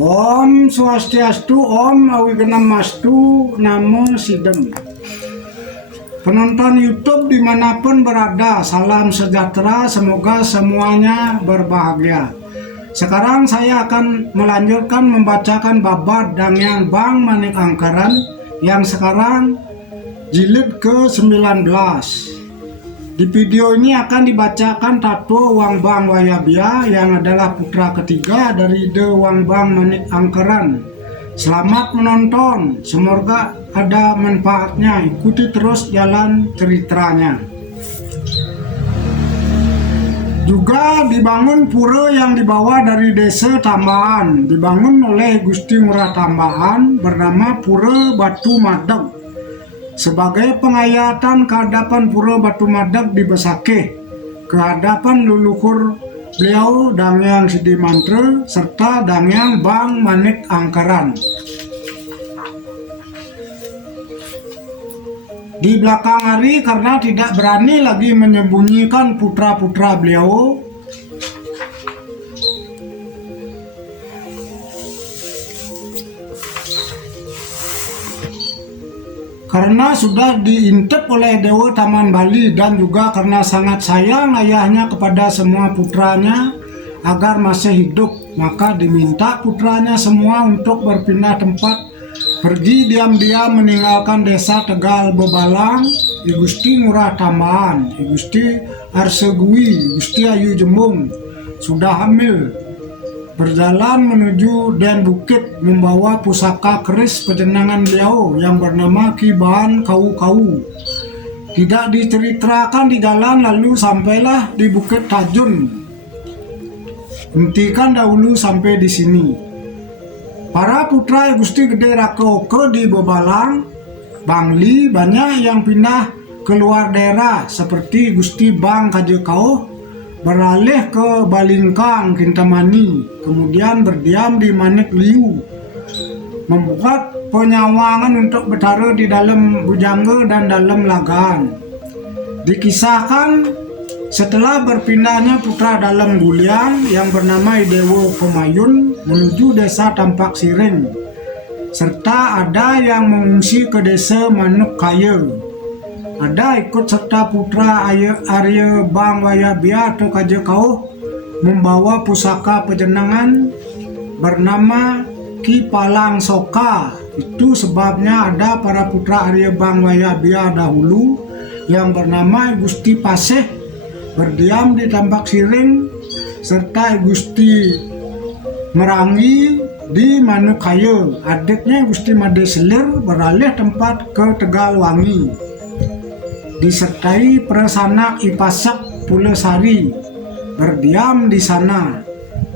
Om Swastiastu, Om Awigenamastu, Namo Sidem. Penonton YouTube dimanapun berada, salam sejahtera, semoga semuanya berbahagia. Sekarang saya akan melanjutkan membacakan Babad Dangyang Bang Manik Angkeran yang sekarang jilid ke-19. Di video ini akan dibacakan Tato Wang Bang Wayabia yang adalah putra ketiga dari De Wang Bang Manik Angkeran. Selamat menonton, semoga ada manfaatnya, ikuti terus jalan ceritanya. Juga dibangun pura yang dibawa dari desa Tambahan, dibangun oleh Gusti Ngurah Tambahan bernama Pura Batu Madeg. Sebagai penghayatan kehadapan Pura Batu Madeg di Besakeh, kehadapan leluhur beliau Dangyang Sidi Mantra serta Dangyang Bang Manik Angkeran. Di belakang hari karena tidak berani lagi menyembunyikan putra-putra beliau, karena sudah diintip oleh Dewa Taman Bali dan juga karena sangat sayang ayahnya kepada semua putranya agar masih hidup, maka diminta putranya semua untuk berpindah tempat, pergi diam-diam meninggalkan desa Tegal Bebalang, I Gusti Ngurah Tambahan, I Gusti Arsegui, Gusti Ayu Jembung sudah hamil, berjalan menuju Den Bukit membawa pusaka keris pejenengan beliau yang bernama Ki Bahan Kau-Kau. Tidak diceritakan di jalan, lalu sampailah di Bukit Tajun. Hentikan dahulu sampai di sini. Para putra Gusti Gede Raka Oke di Bebalang, Bangli banyak yang pindah keluar daerah seperti Gusti Bang Kajekau beralih ke Balingkang Kintamani, kemudian berdiam di Manik Liu, membuat penyawangan untuk bertaruh di dalam Bujangga dan dalam Lagaan. Dikisahkan setelah berpindahnya putra dalam Gulian yang bernama Dewa Pemayun menuju desa Tampak Siring, serta ada yang mengungsi ke desa Manuk Kaya. Ada ikut serta putra Arya Bang Wayabia atau Kajekau membawa pusaka pejenengan bernama Ki Palang Soka. Itu sebabnya ada para putra Arya Bang Wayabia dahulu yang bernama Gusti Paseh berdiam di Tampak Siring serta Gusti Merangi di Manukaya. Adiknya Gusti Made Selir beralih tempat ke Tegal Wangi, disertai Prasanak Ipasak Pulesari berdiam di sana.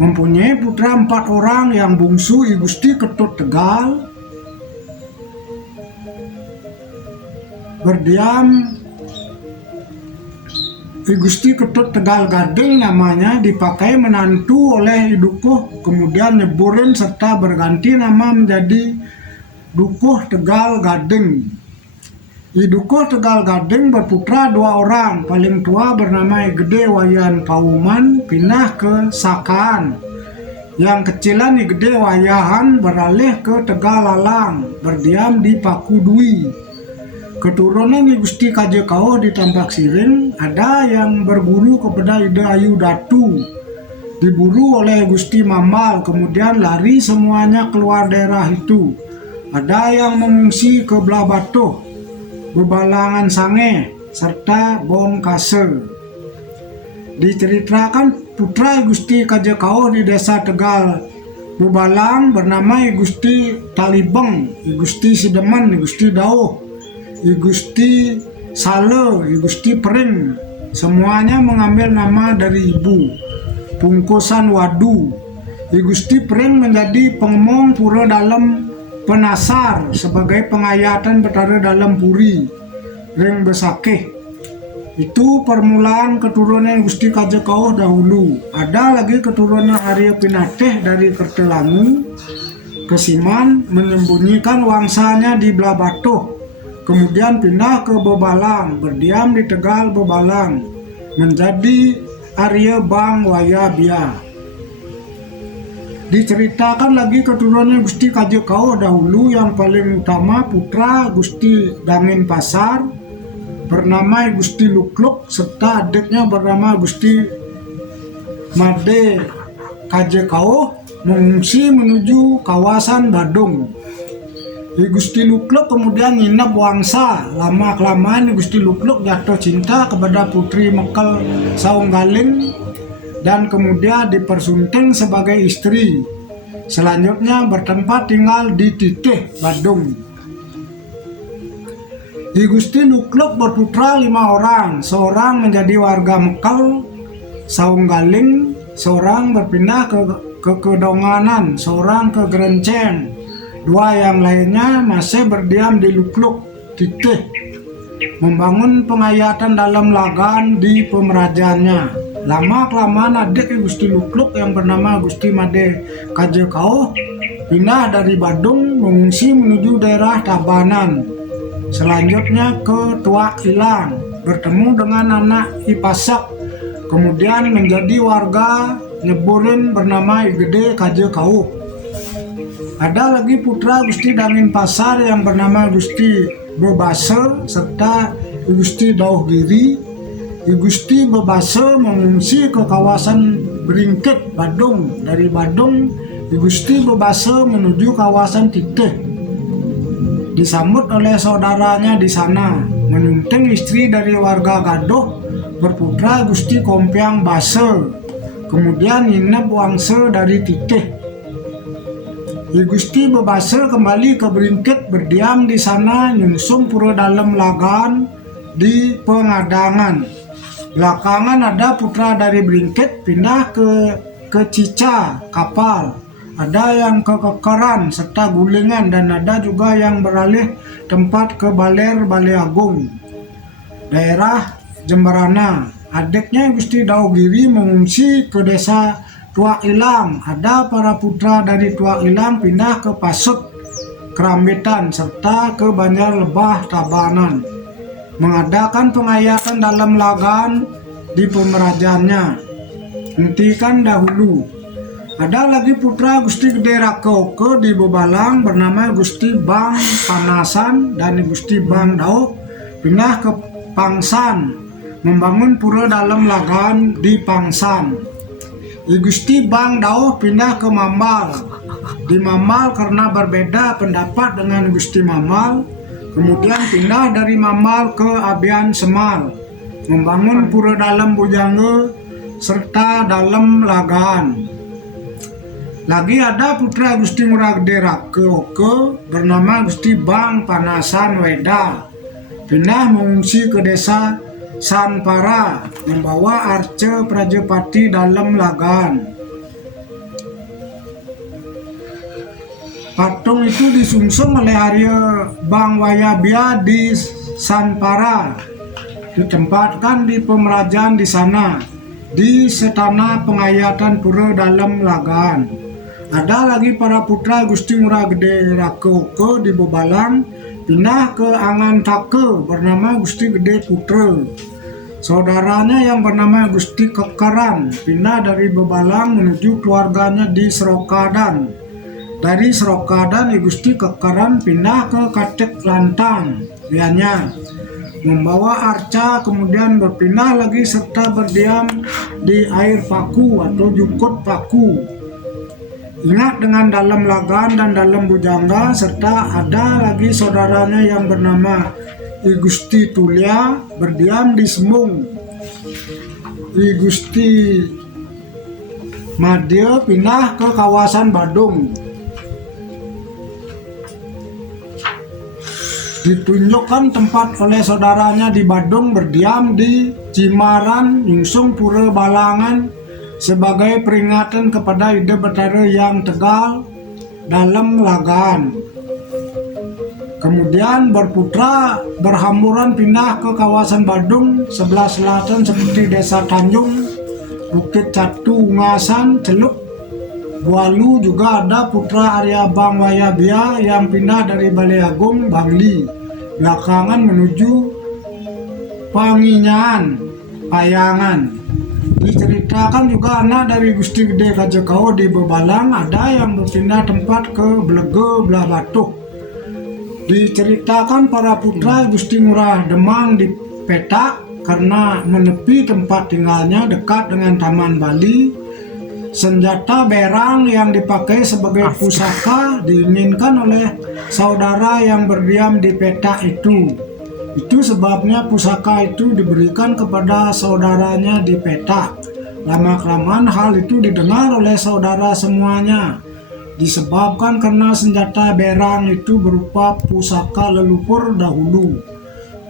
Mempunyai putra 4 orang, yang bungsu I Gusti Ketut Tegal berdiam I Gusti Ketut Tegal Gading namanya, dipakai menantu oleh I Dukuh, kemudian nyeburin serta berganti nama menjadi Dukuh Tegal Gading. I Dukuh Tegal Gading berputra 2 orang, paling tua bernama Gede Wayan Pauman pindah ke Sakaan, yang kecilan I Gede Wayahan beralih ke Tegal Lalang berdiam di Pakudui. Keturunan I Gusti Kajekau di Tampak Siring ada yang berguru kepada Ida Ayu Datu, diburu oleh Gusti Mamal, kemudian lari semuanya keluar daerah itu. Ada yang mengungsi ke Belah Batuh, Bebalangan Sange, serta Bong Kase. Diceritakan putra Gusti Kajekau di desa Tegal Bebalang bernama I Gusti Talibeng, I Gusti Sideman, I Gusti Dauh, I Gusti Sale, I Gusti Pering. Semuanya mengambil nama dari ibu. Pungkusan Wadu. I Gusti Pering menjadi pengemong pura dalam Penasar sebagai penghayatan bertaruh dalam puri Ring Besakeh. Itu permulaan keturunan Gusti Kajekau dahulu. Ada lagi keturunan Arya Pinateh dari Kertelangu, Kesiman, menyembunyikan wangsanya di Belah Batuh, kemudian pindah ke Bebalang, berdiam di Tegal Bebalang, menjadi Arya Bang Wayabia. Diceritakan lagi keturunannya Gusti Kajekau dahulu, yang paling utama putra Gusti Dangin Pasar bernama Gusti Lukluk, serta adiknya bernama Gusti Made Kajekau mengungsi menuju kawasan Badung. Gusti Lukluk kemudian nginep wangsa. Lama kelamaan Gusti Lukluk jatuh cinta kepada putri Mekal Saunggaling dan kemudian dipersunting sebagai istri. Selanjutnya bertempat tinggal di Titih, Badung. Gusti Lukluk berputra 5 orang. Seorang menjadi warga Mekal Saunggaling, seorang berpindah ke Kedonganan, seorang ke Gerenceng. 2 yang lainnya masih berdiam di Lukluk, Titih, membangun pengayatan dalam lagan di pemerajaannya. Lama kelamaan adik Gusti Lukluk yang bernama Gusti Made Kajekau pindah dari Badung mengungsi menuju daerah Tabanan. Selanjutnya ke Tuak Ilang, bertemu dengan anak Ipasak, kemudian menjadi warga Nyeburin bernama Gede Kajekau. Ada lagi putra Gusti Dangin Pasar yang bernama Gusti Bebase serta Gusti Dauh Giri. Gusti Bebase mengungsi ke kawasan Beringkit, Badung. Dari Badung, Gusti Bebase menuju kawasan Titih. Disambut oleh saudaranya di sana, menyunting istri dari warga Gaduh berputra Gusti Kompiang Base. Kemudian nginep wangse dari Titih. Gusti Bebase kembali ke Beringkit, berdiam di sana, nyungsung pura dalam lagan di Pengadangan. Belakangan ada putra dari Beringkit pindah ke Cica, Kapal. Ada yang ke Kekeran serta Gulingan, dan ada juga yang beralih tempat ke Baler, Balai Agung, daerah Jemberana. Adiknya Gusti Dauh Giri mengungsi ke desa Tuak Ilang. Ada para putra dari Tuak Ilang pindah ke Pasut, Kerambitan, serta ke Banjar Lebah, Tabanan, mengadakan pengayatan dalam lagan di pemerajaannya. Hentikan dahulu. Ada lagi putra Gusti Gede Rakeoke di Bebalang bernama Gusti Bang Panasan dan Gusti Bang Dauh pindah ke Pangsan, membangun pura dalam lagan di Pangsan. Gusti Bang Dauh pindah ke Mambal. Di Mambal karena berbeda pendapat dengan Gusti Mambal, kemudian pindah dari Mambal ke Abian Semal, membangun pura dalam Bujangge serta dalam lagaan. Lagi ada putra Gusti Ngurah Gede Rakeoke bernama Gusti Bang Panasan Weda, pindah mengungsi ke desa Sanpara, membawa arce Prajapati dalam lagaan. Patung itu disungsung oleh Arya Bang Wayabia di Sanpara, ditempatkan di pemerajaan di sana, di Setana Pengayatan Pura dalam lagaan. Ada lagi para putra Gusti Ngurah Gede Rakeoke di Bebalang pindah ke Angan Take bernama Gusti Gede Putra. Saudaranya yang bernama Gusti Kekeran pindah dari Bebalang menuju keluarganya di Serokadan. Dari Serokadan Gusti Kekeran pindah ke Katek Lantang, Lianya, membawa arca, kemudian berpindah lagi serta berdiam di Air Paku atau Jukut Paku. Ingat dengan dalam lagan dan dalam bujangga, serta ada lagi saudaranya yang bernama Gusti Tulia berdiam di Semung. Gusti Madya pindah ke kawasan Badung. Ditunjukkan tempat oleh saudaranya di Badung, berdiam di Cimaran, nyungsung pura Balangan sebagai peringatan kepada Ide Betara yang Tegal dalam lagaan. Kemudian berputra berhamburan pindah ke kawasan Badung sebelah selatan seperti Desa Tanjung, Bukit Catu, Ngasan, Celuk, Bualu. Juga ada putra Arya Bang Wayabia yang pindah dari Balai Agung, Bangli, belakangan menuju Panginyan. Payangan. Diceritakan juga anak dari Gusti Gede Kajekau di Bebalang ada yang berpindah tempat ke Blege belah Batuk. Diceritakan para putra Gusti Ngurah Demang di Petak karena menepi tempat tinggalnya dekat dengan Taman Bali. Senjata berang yang dipakai sebagai pusaka diinginkan oleh saudara yang berdiam di Petak itu. Itu sebabnya pusaka itu diberikan kepada saudaranya di Petak. Lama-kelamaan hal itu didengar oleh saudara semuanya. Disebabkan karena senjata berang itu berupa pusaka leluhur dahulu.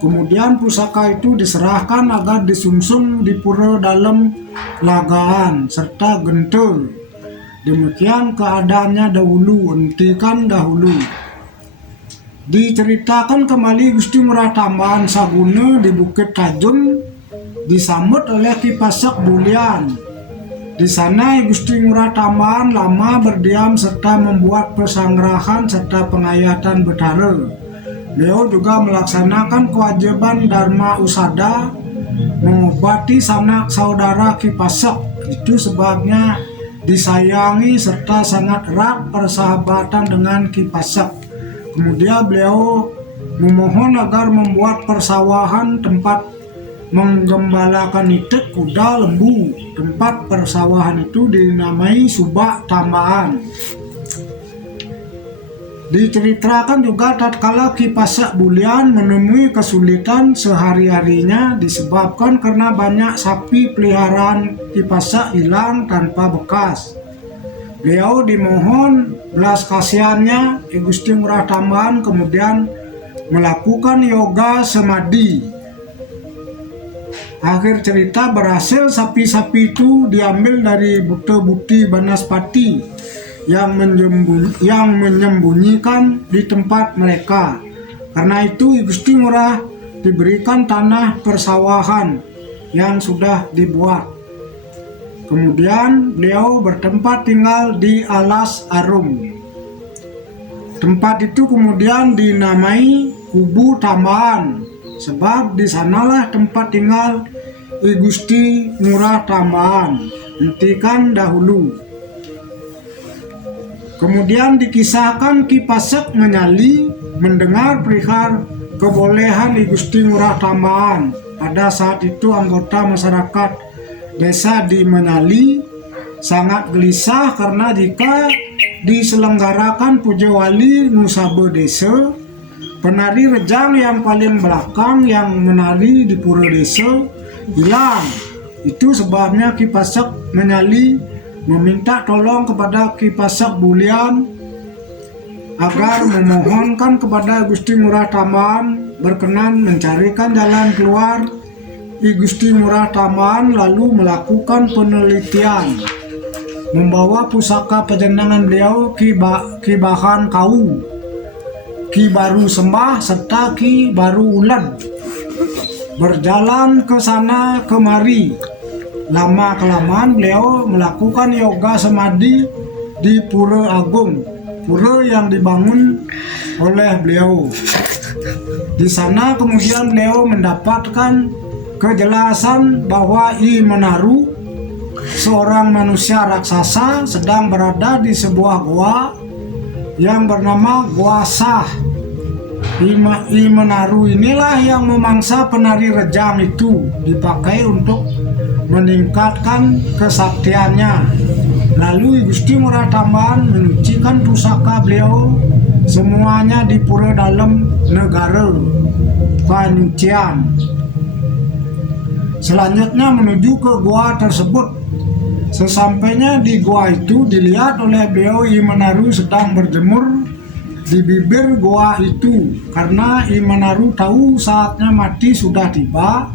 Kemudian pusaka itu diserahkan agar disungsung di pura dalam lagaan serta gentel. Demikian keadaannya dahulu, hentikan dahulu. Diceritakan kembali Gusti Ngurah Tambahan Saguna di Bukit Tajun disambut oleh Ki Pasak Bulian. Di sana Gusti Ngurah Tambahan lama berdiam serta membuat pesanggrahan serta pengayatan betara. Beliau juga melaksanakan kewajiban Dharma Usada mengobati sanak saudara Ki Pasak. Itu sebabnya disayangi serta sangat erat persahabatan dengan Ki Pasak. Kemudian beliau memohon agar membuat persawahan tempat menggembalakan itik kuda lembu. Tempat persawahan itu dinamai Subak Tambahan. Diceritakan juga tatkala Ki Pasak Bulian menemui kesulitan sehari-harinya disebabkan karena banyak sapi peliharaan Ki Pasak hilang tanpa bekas. Beliau dimohon belas kasihannya Gusti Ngurah Tambahan kemudian melakukan yoga semadi. Akhir cerita berhasil sapi-sapi itu diambil dari buta-buti Banaspati yang menyembunyikan di tempat mereka. Karena itu Gusti Ngurah diberikan tanah persawahan yang sudah dibuat. Kemudian beliau bertempat tinggal di Alas Arum. Tempat itu kemudian dinamai Kubu Tambahan, sebab di sanalah tempat tinggal Gusti Ngurah Tambahan. Hentikan dahulu. Kemudian dikisahkan Ki Pasak menyali mendengar perihal kebolehan Gusti Ngurah Tambahan. Pada saat itu anggota masyarakat desa di Menyali sangat gelisah karena jika diselenggarakan puja wali Nusabe desa, penari rejang yang paling belakang yang menari di pura desa hilang. Itu sebabnya Ki Pasak Menyali meminta tolong kepada Ki Pasak Bulian agar memohonkan kepada Gusti Ngurah Tambahan berkenan mencarikan jalan keluar. Gusti Ngurah Tambahan lalu melakukan penelitian, membawa pusaka penjenengan beliau Ki Bahan Kau, Ki Baru Sembah serta Ki Baru Ulen, berjalan ke sana kemari. Lama kelamaan beliau melakukan yoga semadi di Pura Agung, pura yang dibangun oleh beliau. Di sana kemudian beliau mendapatkan kejelasan bahwa I Menaru, seorang manusia raksasa, sedang berada di sebuah gua yang bernama Gua Sah. I Menaru inilah yang memangsa penari rejang itu dipakai untuk meningkatkan kesaktiannya. Lalu Gusti Ngurah Tambahan menyucikan pusaka beliau semuanya di pura dalam negara penyucian. Selanjutnya menuju ke gua tersebut. Sesampainya di gua itu dilihat oleh beliau I Menaru sedang berjemur di bibir gua itu. Karena I Menaru tahu saatnya mati sudah tiba,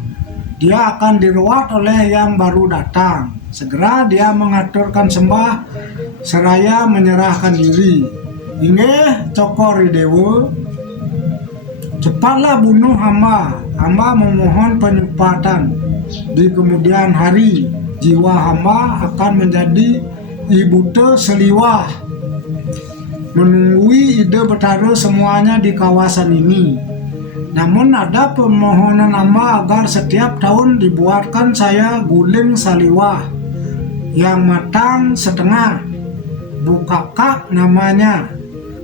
dia akan diruat oleh yang baru datang. Segera dia mengaturkan sembah seraya menyerahkan diri. Inggih Cokori Dewa, cepatlah bunuh hamba. Hamba memohon penyupatan. Di kemudian hari jiwa hamba akan menjadi ibute seliwah, menunggui ide betara semuanya di kawasan ini. Namun ada permohonan hamba agar setiap tahun dibuatkan saya guling saliwah yang matang setengah, bukakak namanya,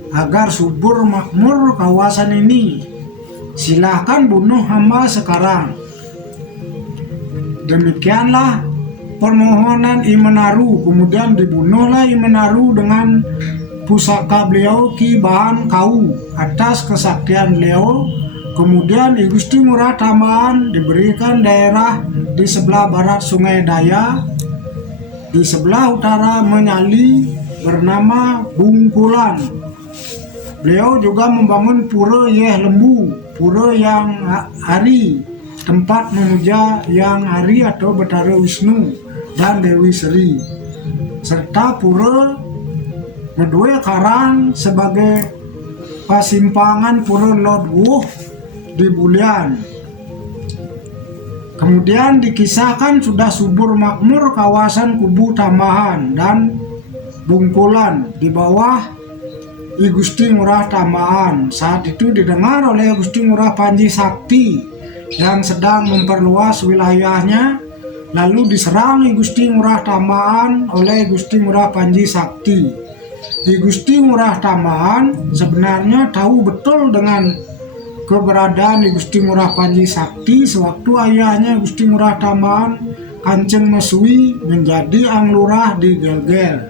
agar subur makmur kawasan ini. Silahkan bunuh hamba sekarang. Demikianlah permohonan Imenaru. Kemudian dibunuhlah Imenaru dengan pusaka beliau Ki Bahan Kau atas kesaktian beliau. Kemudian I Gusti Ngurah Tambahan diberikan daerah di sebelah barat Sungai Daya, di sebelah utara Menyali bernama Bungkulan. Beliau juga membangun Pura Yeh Lembu, Pura Yang Hari, tempat memuja Yang Hari atau Betara Wisnu dan Dewi Sri, serta Pura Medue Karang sebagai pasimpangan Pura Lord Wuh di Bulian. Kemudian dikisahkan sudah subur makmur kawasan Kubu Tambahan dan Bungkulan di bawah I Gusti Ngurah Tambahan. Saat itu didengar oleh Gusti Ngurah Panji Sakti yang sedang memperluas wilayahnya, lalu diserang I Gusti Ngurah Tambahan oleh Gusti Ngurah Panji Sakti. I Gusti Ngurah Tambahan sebenarnya tahu betul dengan keberadaan I Gusti Ngurah Panji Sakti sewaktu ayahnya Gusti Ngurah Tambahan Kanjeng Mesui menjadi Anglurah di Gelgel.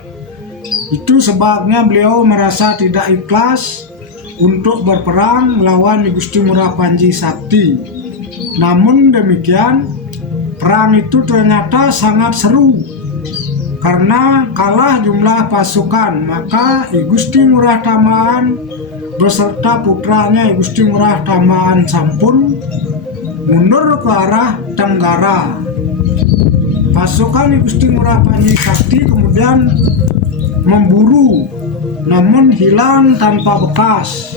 Itu sebabnya beliau merasa tidak ikhlas untuk berperang melawan I Gusti Ngurah Panji Sakti. Namun demikian, perang itu ternyata sangat seru. Karena kalah jumlah pasukan, maka I Gusti Ngurah Tambahan beserta putranya I Gusti Ngurah Tambahan Sampun mundur ke arah Tenggara. Pasukan I Gusti Ngurah Panji Sakti kemudian memburu, namun hilang tanpa bekas.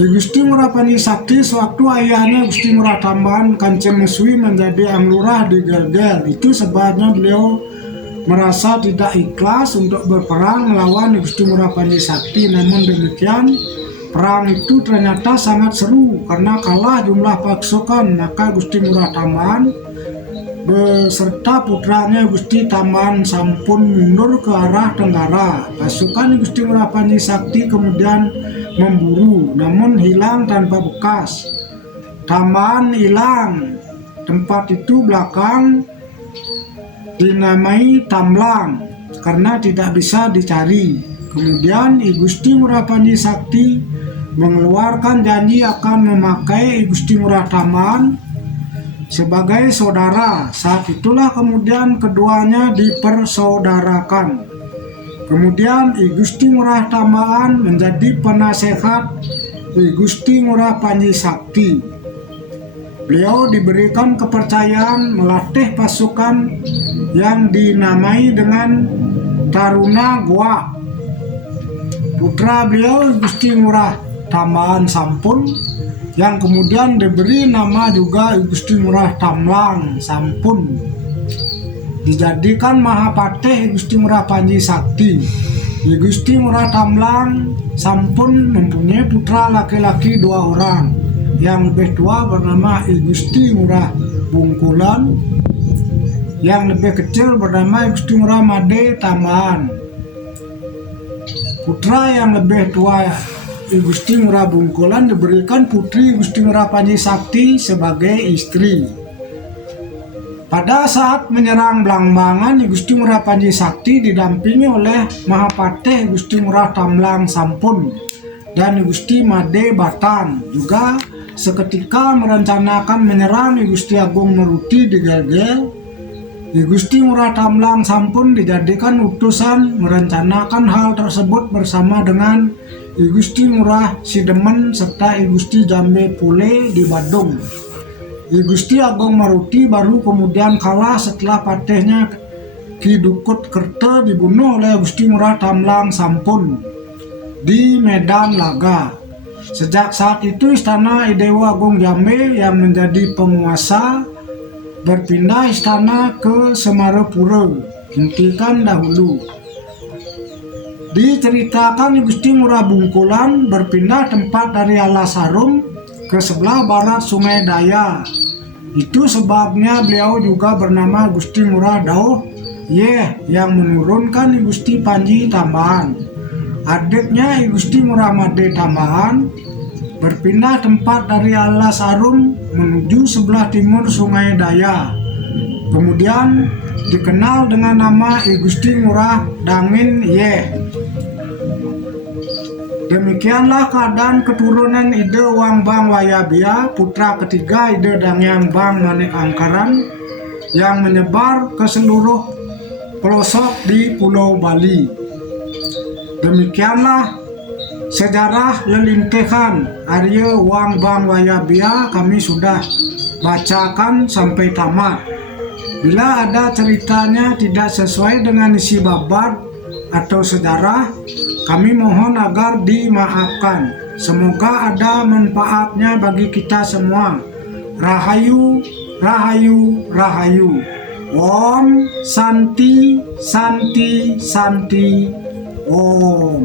I Gusti Ngurah Panji Sakti sewaktu ayahnya Gusti Ngurah Tambahan Kanjeng Mesui menjadi Anglurah di Gelgel. Itu sebabnya beliau merasa tidak ikhlas untuk berperang melawan I Gusti Ngurah Panji Sakti. Namun demikian, perang itu ternyata sangat seru karena kalah jumlah pasukan, maka Gusti Ngurah Tambahan beserta putranya Gusti Tambahan Sampun mundur ke arah Tenggara. Pasukan Gusti Ngurah Panji Sakti kemudian memburu, namun hilang tanpa bekas. Tambahan hilang. Tempat itu belakang dinamai Tamlang karena tidak bisa dicari. Kemudian I Gusti Ngurah Panji Sakti mengeluarkan janji akan memakai I Gusti Ngurah Tambahan sebagai saudara. Saat itulah kemudian keduanya dipersaudarakan. Kemudian I Gusti Ngurah Tambahan menjadi penasehat I Gusti Ngurah Panji Sakti. Beliau diberikan kepercayaan melatih pasukan yang dinamai dengan Taruna Goa. Putra beliau Gusti Ngurah Tambahan Sampun yang kemudian diberi nama juga Gusti Ngurah Tamlang Sampun, dijadikan Mahapatih Gusti Ngurah Panji Sakti. Gusti Ngurah Tamlang Sampun mempunyai putra laki-laki 2 orang. Yang lebih tua bernama Gusti Ngurah Bungkulan, yang lebih kecil bernama Gusti Ngurah Made Tambahan. Putra yang lebih tua Gusti Ngurah Bungkulan diberikan putri Gusti Ngurah Panji Sakti sebagai istri. Pada saat menyerang Blambangan, Gusti Ngurah Panji Sakti didampingi oleh Mahapatih Gusti Ngurah Tamlang Sampun dan Gusti Made Batan. Juga seketika merencanakan menyerang Gusti Agung Meruti di Gelgel. Gusti Ngurah Tamlang Sampun dijadikan utusan merencanakan hal tersebut bersama dengan Gusti Ngurah Sidemen serta Gusti Jambe Pule di Badung. Gusti Agung Maruti baru kemudian kalah setelah patihnya Ki Dukut Kerta dibunuh oleh Gusti Ngurah Tamlang Sampun di Medan Laga. Sejak saat itu istana Idewa Agung Jambe yang menjadi penguasa berpindah istana ke Semarapura, hentikan dahulu. Diceritakan Gusti Ngurah Bungkulan berpindah tempat dari Alas Harum ke sebelah barat Sungai Daya. Itu sebabnya beliau juga bernama Gusti Ngurah Dauh yang menurunkan Gusti Panji Tambahan. Adiknya Gusti Ngurah Made Tambahan berpindah tempat dari Alas Harum menuju sebelah timur Sungai Daya. Kemudian dikenal dengan nama Gusti Ngurah Dangin Demikianlah keadaan keturunan Ide Wang Bang Wayabia, putra ketiga Ide Dangyang Bang Manik Angkaran, yang menyebar ke seluruh pelosok di Pulau Bali. Demikianlah sejarah lelintehan Arya Wang Bang Wayabia kami sudah bacakan sampai tamat. Bila ada ceritanya tidak sesuai dengan isi babat atau sejarah, kami mohon agar dimaafkan. Semoga ada manfaatnya bagi kita semua. Rahayu, Rahayu, Rahayu. Om Santi, Santi, Santi. Om.